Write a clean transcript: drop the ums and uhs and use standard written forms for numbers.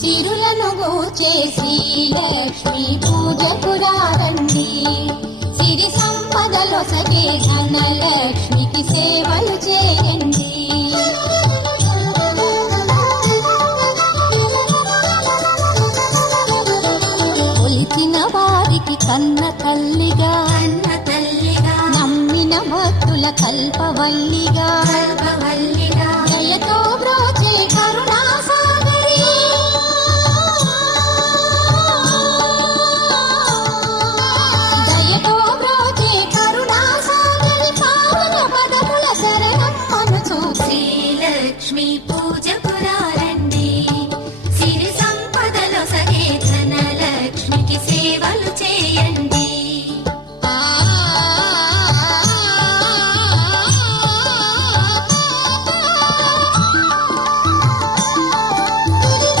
సిరులను గూర్చే శ్రీలక్ష్మి పూజకు రండి. సిరి సంపదలొసగే ధనలక్ష్మికి సేవలు చేయండి. కొలిచిన వారికి కన్న తల్లిగా నమ్మిన భక్తుల కల్పవల్లిగా